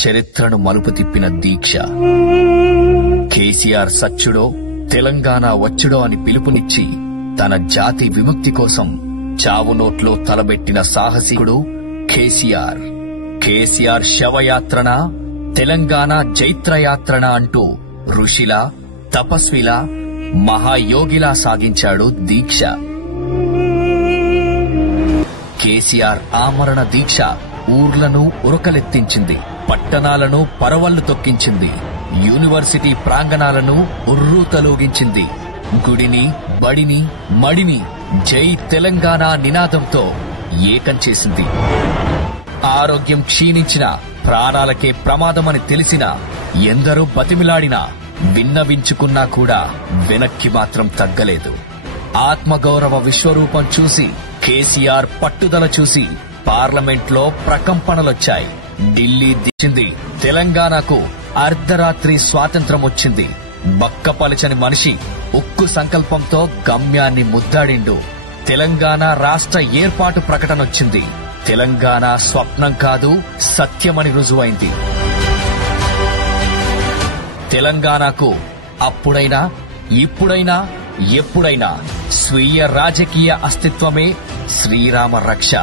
చరిత్రను మలుపు తిప్పిన దీక్ష. కేసీఆర్ సచ్చుడో తెలంగాణ వచ్చుడో అని పిలుపునిచ్చి తన జాతి విముక్తి కోసం చావునోట్లో తలబెట్టిన సాహసికుడు కేసీఆర్. కేసీఆర్ శవయాత్రన, తెలంగాణ జైత్రయాత్రన అంటూ ఋషిలా, తపస్విలా, మహాయోగిలా సాగించాడు దీక్ష. కేసీఆర్ ఆమరణ దీక్ష ఊర్లను ఉరకలెత్తించింది, పట్టణాలను పరవళ్లు తొక్కించింది, యూనివర్సిటీ ప్రాంగణాలను ఉర్రూతలూగించింది. గుడిని, బడిని, మడిని జై తెలంగాణ నినాదంతో ఏకం చేసింది. ఆరోగ్యం క్షీణించిన, ప్రాణాలకే ప్రమాదమని తెలిసినా, ఎందరూ బతిమిలాడినా, విన్నవించుకున్నా కూడా వెనక్కి మాత్రం తగ్గలేదు. ఆత్మగౌరవ విశ్వరూపం చూసి, కేసీఆర్ పట్టుదల చూసి పార్లమెంట్లో ప్రకంపనలొచ్చాయి. ఢిల్లీ దిచ్చింది. తెలంగాణకు అర్ధరాత్రి స్వాతంత్రం వచ్చింది. బక్కపలచని మనిషి ఉక్కు సంకల్పంతో గమ్యాన్ని ముద్దాడిండు. తెలంగాణ రాష్ట్ర ఏర్పాటు ప్రకటనొచ్చింది. తెలంగాణ స్వప్నం కాదు, సత్యమని రుజువైంది. తెలంగాణకు అప్పుడైనా, ఇప్పుడైనా, ఎప్పుడైనా స్వీయ రాజకీయ అస్తిత్వమే శ్రీరామ రక్ష.